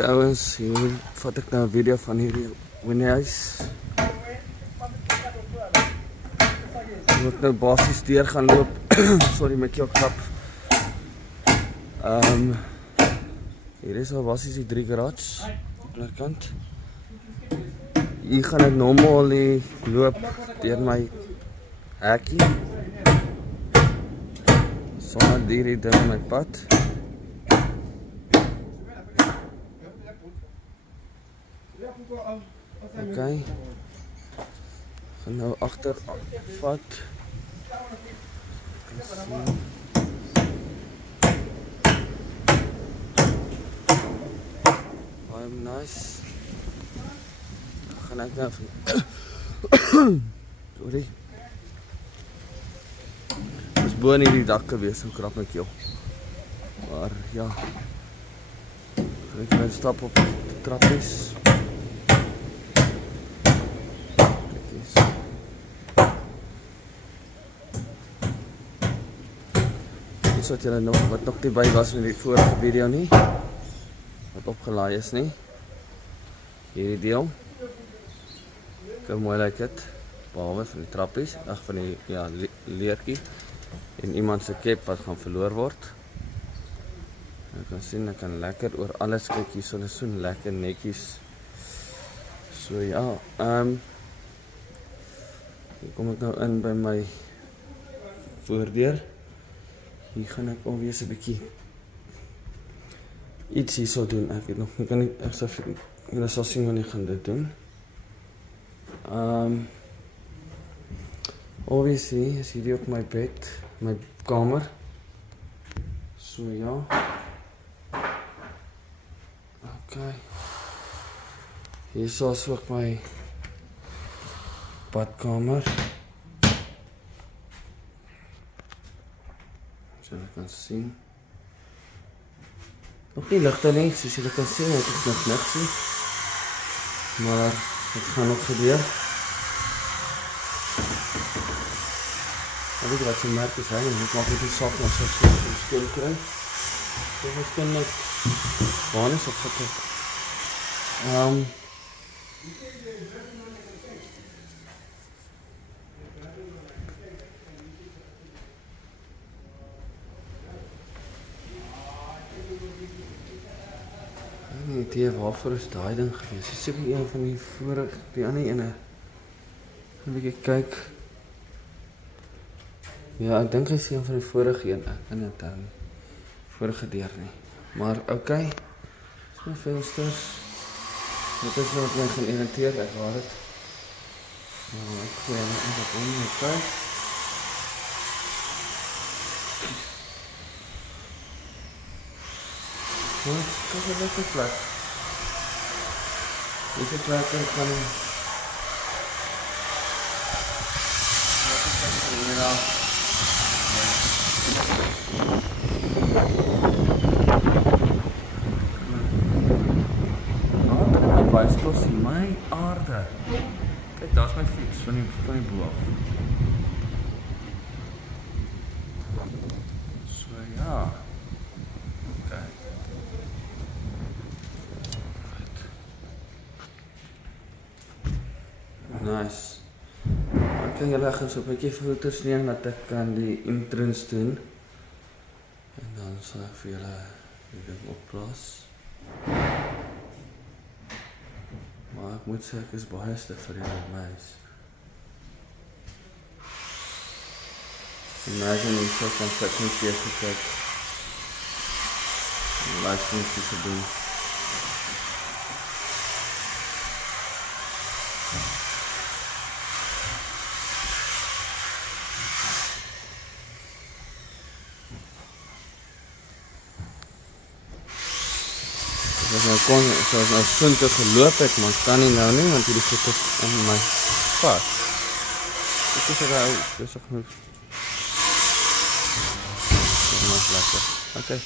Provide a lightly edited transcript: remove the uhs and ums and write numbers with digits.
Okay ouwens, hier vat ek nou 'n video van hierdie winnehuis. Ek moet nou basies deur gaan loop. Sorry met jou klap. Hier is al basies die 3 garages op die kant. Hier gaan ek normaal loop deur my hekkie. Sonder hierdie ding op my pad. Okay. Gaan nou agter vat. I'm nice. Gaan ek nou sorry. Ons bo in hierdie dak gewees, hoe krap met jou. Maar ja. Ek gaan stap op die trappies. Wat julle nog wat nog nie by was met die vorige video nie, wat opgelaai is nie, hierdie deel, kyk mooi lyk dit, behalwe van die trappies, van die ja, leertjie, en iemand se cap wat gaan verloor word. Ek kan sien, ek kan lekker oor alles kyk, hier so lekker netjies, so ja, hier kom ek nou in by my voordeur. Hier gaan ek alwees 'n bietjie iets hier sal doen. Ek weet nog, ek kan nie, julle sal sien wanneer ek gaan dit doen. Obviously is hierdie op my bed, my kamer. So ja. Okay. Hier is ook my badkamer. Julle kan sien. Nog nie ligte nie, soos julle kan sien, ek het nog niks nie. Maar dit gaan nog gebeur. Ek weet wat sy merk is, ek maak net die sak maar so skoon kry. So waarskynlik banis op sit ek. Nie idee waarvoor is daai ding gewees. Dis seker een van die vorige, die ander ene. 'n bietjie kyk. Ja, ek dink hy is een van die vorige een. Ek kan nie onthou nie. Vorige deur nie. Maar okay. Dis my vensters. Dit is wat my gaan irriteer, ek waar dit. Nou, ek gooi hom net op om, okay. Kijk een lekker plek. Deze plek kan ik bicycles in my aarde. Kijk, daar is mijn fiets van die boer af. So ja. Nice. Ek kan julle gaan so 'n bietjie foto's neem dat ek kan die entrance doen. En dan sal ek vir julle die ding opplaas. Maar ek moet sê ek is baie stif vir julle meis. Imagine jy so kan sit net hier gekyk. Laat sien wat jy doen. Zoals nou sunte geloop het, maar kan nie nou nie, want hierdie goed is in my pad. Dit is er besig genoeg. Dit is lekker. Okay.